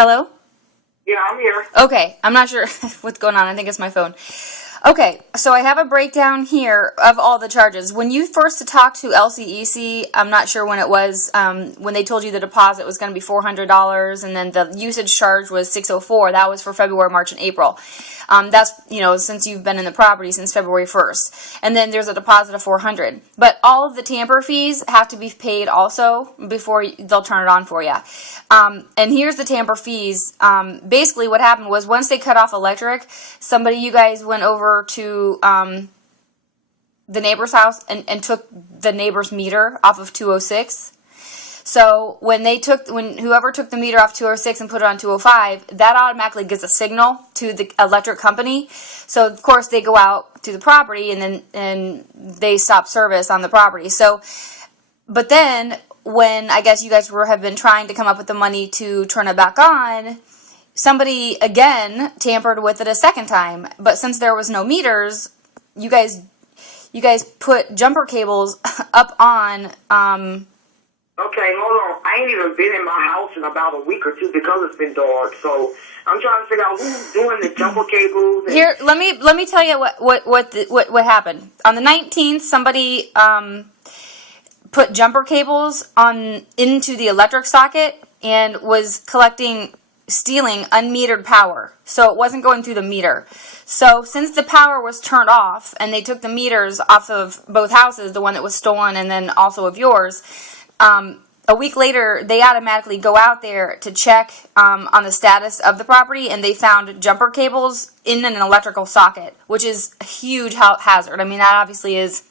Hello? Yeah, I'm here. Okay, I'm not sure what's going on. I think it's my phone. Okay, so I have a breakdown here of all the charges. When you first talked to LCEC, I'm not sure when it was, when they told you the deposit was going to be $400 and then the usage charge was $604. That was for February, March, and April. That's, since you've been in the property since February 1st. And then there's a deposit of $400. But all of the tamper fees have to be paid also before they'll turn it on for you. And here's the tamper fees. Basically what happened was once they cut off electric, you guys went over to the neighbor's house and took the neighbor's meter off of 206. So when whoever took the meter off 206 and put it on 205, that automatically gives a signal to the electric company. So of course they go out to the property and they stop service on the property. So, but then when I guess you guys have been trying to come up with the money to turn it back on, somebody again tampered with it a second time. But since there was no meters, you guys put jumper cables up on. Okay, hold on. I ain't even been in my house in about a week or two because it's been dark. So I'm trying to figure out who's doing the jumper cables. Here, let me tell you what happened. On the 19th, somebody put jumper cables into the electric socket and was stealing unmetered power. So it wasn't going through the meter. So since the power was turned off and they took the meters off of both houses, the one that was stolen and then also of yours, a week later, they automatically go out there to check on the status of the property, and they found jumper cables in an electrical socket, which is a huge hazard. I mean, that obviously is,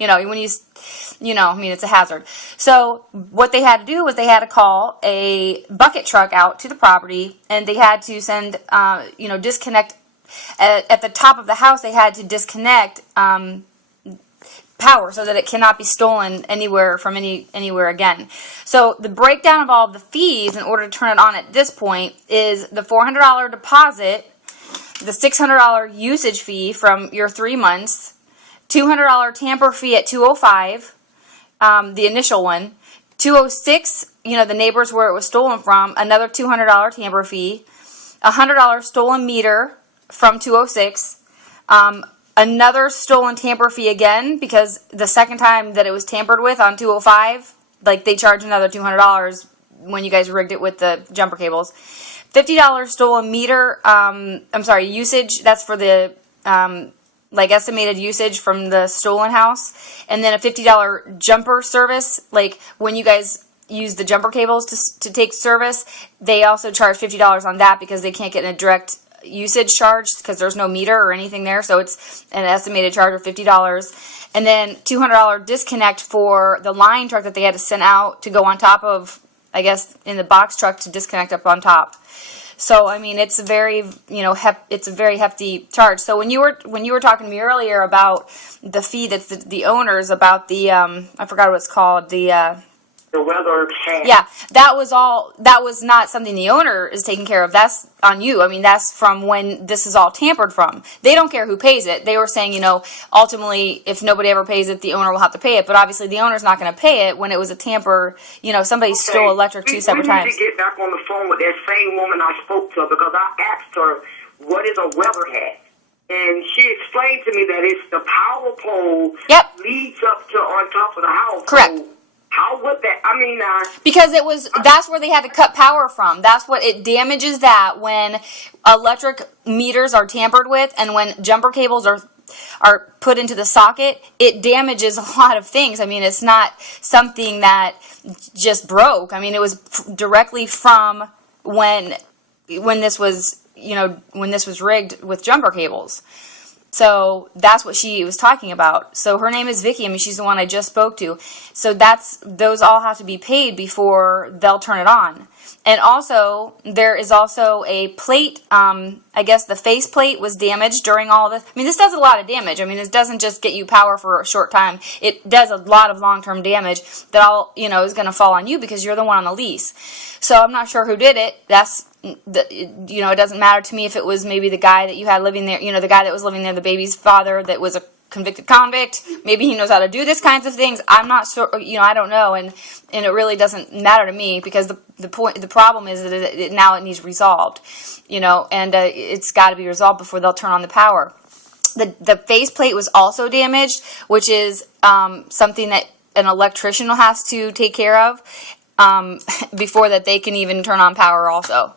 it's a hazard. So what they had to do was they had to call a bucket truck out to the property, and they had to send, disconnect. At the top of the house, they had to disconnect power so that it cannot be stolen anywhere from anywhere again. So the breakdown of all of the fees in order to turn it on at this point is the $400 deposit, the $600 usage fee from your 3 months, $200 tamper fee at 205, the initial one, 206, the neighbors where it was stolen from, another $200 tamper fee, $100 stolen meter from 206, another stolen tamper fee again, because the second time that it was tampered with on 205, they charged another $200 when you guys rigged it with the jumper cables. $50 stolen meter, usage, that's for the, estimated usage from the stolen house. And then a $50 jumper service, when you guys use the jumper cables to take service, they also charge $50 on that because they can't get in a direct usage charge because there's no meter or anything there, so it's an estimated charge of $50. And then $200 disconnect for the line truck that they had to send out to go on top of, I guess, in the box truck to disconnect up on top. So I mean, it's a very it's a very hefty charge. So when you were talking to me earlier about the fee that's the owners, about the I forgot what it's called, the weather hat. Yeah, that was not something the owner is taking care of. That's on you. I mean, that's from when this is all tampered from. They don't care who pays it. They were saying, ultimately, if nobody ever pays it, the owner will have to pay it. But obviously, the owner's not going to pay it when it was a tamper. Somebody stole electric two separate times. We need to get back on the phone with that same woman I spoke to, because I asked her, what is a weather hat? And she explained to me that it's the power pole leads up to on top of the house. Correct. So how would that? Because that's where they had to cut power from. That's what it damages, that when electric meters are tampered with and when jumper cables are put into the socket, it damages a lot of things. I mean, it's not something that just broke. I mean, it was directly from when this was, when this was rigged with jumper cables. So that's what she was talking about. So her name is Vicky. I mean, she's the one I just spoke to. So those all have to be paid before they'll turn it on. And also, there is also a plate. I guess the face plate was damaged during all this. I mean, this does a lot of damage. I mean, this doesn't just get you power for a short time. It does a lot of long-term damage that is going to fall on you because you're the one on the lease. So I'm not sure who did it. It doesn't matter to me if it was maybe the guy that you had living there, the guy that was living there, the baby's father that was convicted convict. Maybe he knows how to do these kinds of things. I'm not sure, I don't know, and it really doesn't matter to me, because the problem is that now it needs resolved, and it's got to be resolved before they'll turn on the power. The faceplate was also damaged, which is something that an electrician has to take care of before that they can even turn on power also.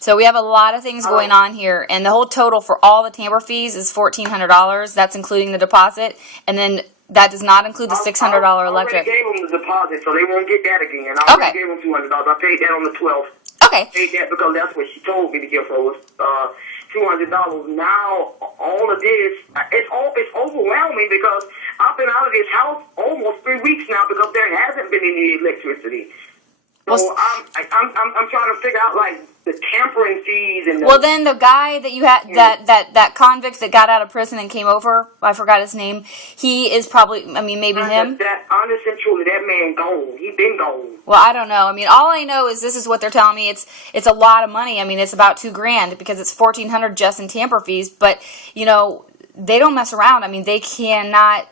So we have a lot of things going on here, and the whole total for all the tamper fees is $1,400. That's including the deposit, and then that does not include the $600 electric. I already gave them the deposit, so they won't get that again. I already gave them $200. I paid that on the 12th. Okay. I paid that because that's what she told me to give her was $200. Now all of this, it's overwhelming because I've been out of this house almost 3 weeks now because there hasn't been any electricity. So I'm trying to figure out like the tampering fees and. Well, then the guy that you had, that convict that got out of prison and came over, I forgot his name. He is probably, maybe him. Honest and truly, that man gone. He been gone. Well, I don't know. All I know is this is what they're telling me. It's a lot of money. It's about $2,000 because it's $1,400 just in tamper fees. But they don't mess around. They cannot.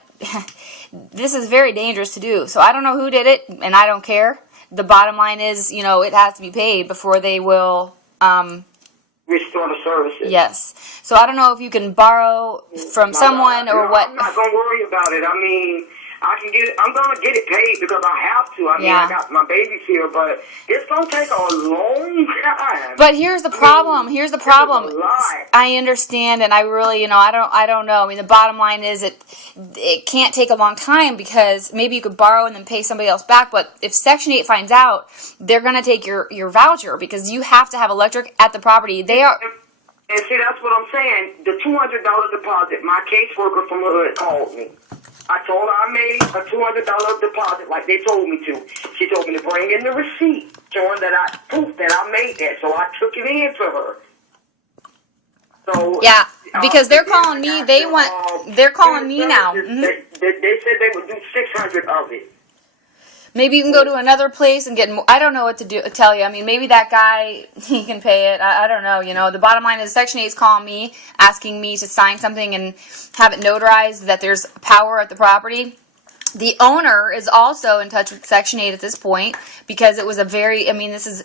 This is very dangerous to do. So I don't know who did it, and I don't care. The bottom line is, it has to be paid before they will restore the services. Yes. So I don't know if you can borrow from someone or what. I'm not going to worry about it. I can get it. I'm going to get it paid because I have to. I got my babies here, but it's going to take a long time. But here's the problem. Here's the problem. I understand, and I really, I don't know. The bottom line is it can't take a long time because maybe you could borrow and then pay somebody else back. But if Section 8 finds out, they're going to take your voucher because you have to have electric at the property. They are. And see, that's what I'm saying. The $200 deposit. My caseworker from the hood called me. I told her I made a $200 deposit like they told me to. She told me to bring in the receipt showing proof that I made that. So I took it in to her. So yeah, because they're calling me. They're calling me now. Mm-hmm. They said they would do 600 of it. Maybe you can go to another place and get more. I don't know what to tell you. Maybe that guy, he can pay it. I don't know. The bottom line is Section 8 is calling me, asking me to sign something and have it notarized that there's power at the property. The owner is also in touch with Section 8 at this point because it was a very, this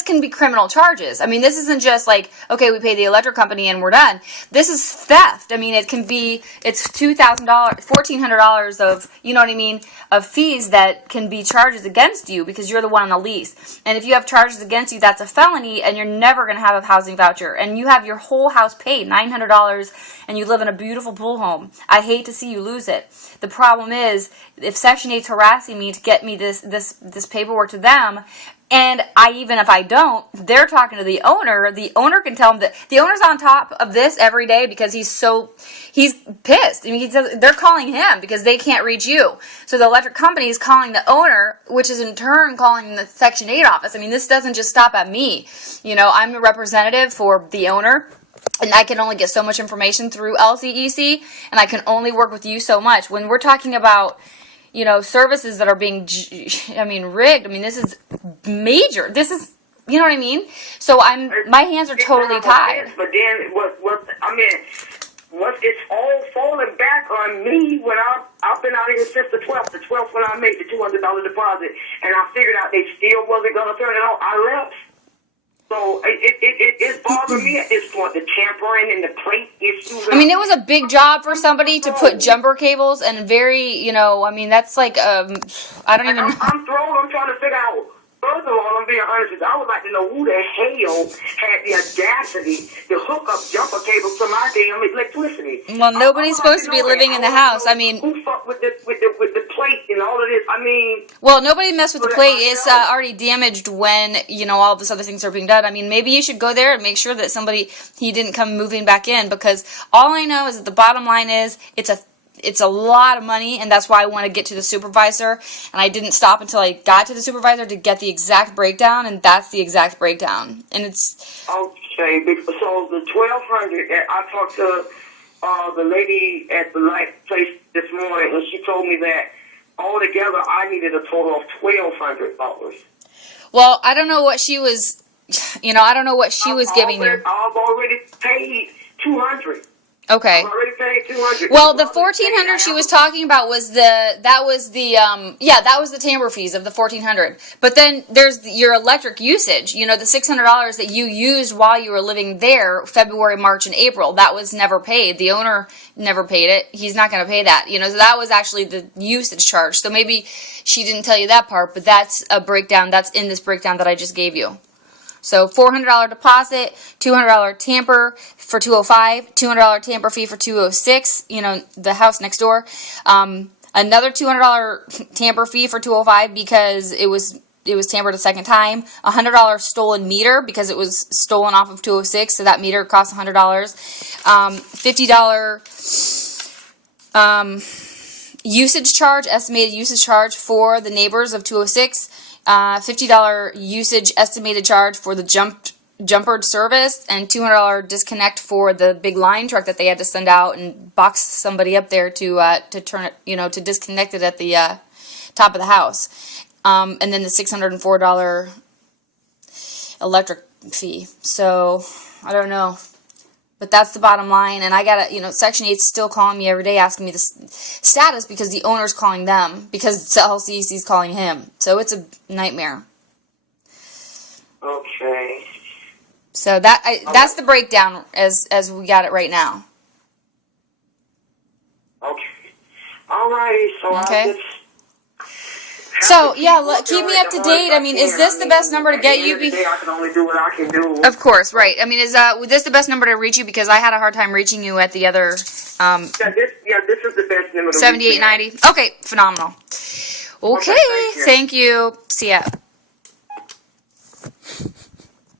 can be criminal charges. This isn't just like, okay, we pay the electric company and we're done. This is theft. It can be, it's $2,000, $1,400 of, of fees that can be charges against you because you're the one on the lease. And if you have charges against you, that's a felony and you're never going to have a housing voucher. And you have your whole house paid, $900, and you live in a beautiful pool home. I hate to see you lose it. The problem is, if Section 8's harassing me to get me this paperwork to them, and even if I don't, they're talking to the owner. The owner can tell them that the owner's on top of this every day because he's pissed. They're calling him because they can't reach you. So the electric company is calling the owner, which is in turn calling the Section 8 office. This doesn't just stop at me. I'm a representative for the owner. And I can only get so much information through LCEC, and I can only work with you so much. When we're talking about, services that are being, rigged, this is major. This is, you know what I mean? So my hands are totally tied. But then, it's all falling back on me when I've been out of here since the 12th. The 12th when I made the $200 deposit, and I figured out they still wasn't going to turn it on. I left. So it bothered me at this point, the tampering and the plate issues. It was a big job for somebody to put jumper cables and very, that's like, I don't even know. I'm thrown. I'm trying to figure out. First of all, I'm being honest with you. I would like to know who the hell had the audacity to hook up jumper cables to my damn electricity. Well, nobody's supposed to be living in the house. Who fucked with the plate and all of this? Well, nobody messed with the plate. It's already damaged when all this other things are being done. Maybe you should go there and make sure that he didn't come moving back in, because all I know is that the bottom line is it's a lot of money, and that's why I want to get to the supervisor. And I didn't stop until I got to the supervisor to get the exact breakdown, and that's the exact breakdown. And it's okay. So the 1,200. I talked to the lady at the light place this morning, and she told me that altogether I needed a total of $1,200. Well, I don't know what she was. I don't know what she was giving you. I've already paid $200. Okay. I've already paid $200. Well, the 1,400 she was talking about was that was the tamper fees of the 1,400. But then there's your electric usage. You know, the $600 that you used while you were living there, February, March, and April. That was never paid. The owner never paid it. He's not going to pay that. You know, so that was actually the usage charge. So maybe she didn't tell you that part, but that's a breakdown. That's in this breakdown that I just gave you. So $400 deposit, $200 tamper for $205, $200 tamper fee for $206. You know, the house next door. Another $200 tamper fee for $205 because it was tampered a second time. $100 stolen meter because it was stolen off of $206, so that meter cost $100. $50 usage charge, estimated usage charge for the neighbors of $206. $50 usage estimated charge for the jumpered service, and $200 disconnect for the big line truck that they had to send out and box somebody up there to turn it, you know, to disconnect it at the top of the house. And then the $604 electric fee. So I don't know. But that's the bottom line, and I gotta, you know, Section 8's still calling me every day asking me the status because the owner's calling them, because LCEC's calling him. So it's a nightmare. Okay. So that's the breakdown as we got it right now. Okay. All righty. So Okay. I'll just So yeah, keep me up to date. I mean, is this the best number to get you? I can only do what I can do. Of course, right. I mean, is this the best number to reach you? Because I had a hard time reaching you at the other. This is the best number. 7890. Okay, phenomenal. Okay, Okay, thank you. thank you. See ya.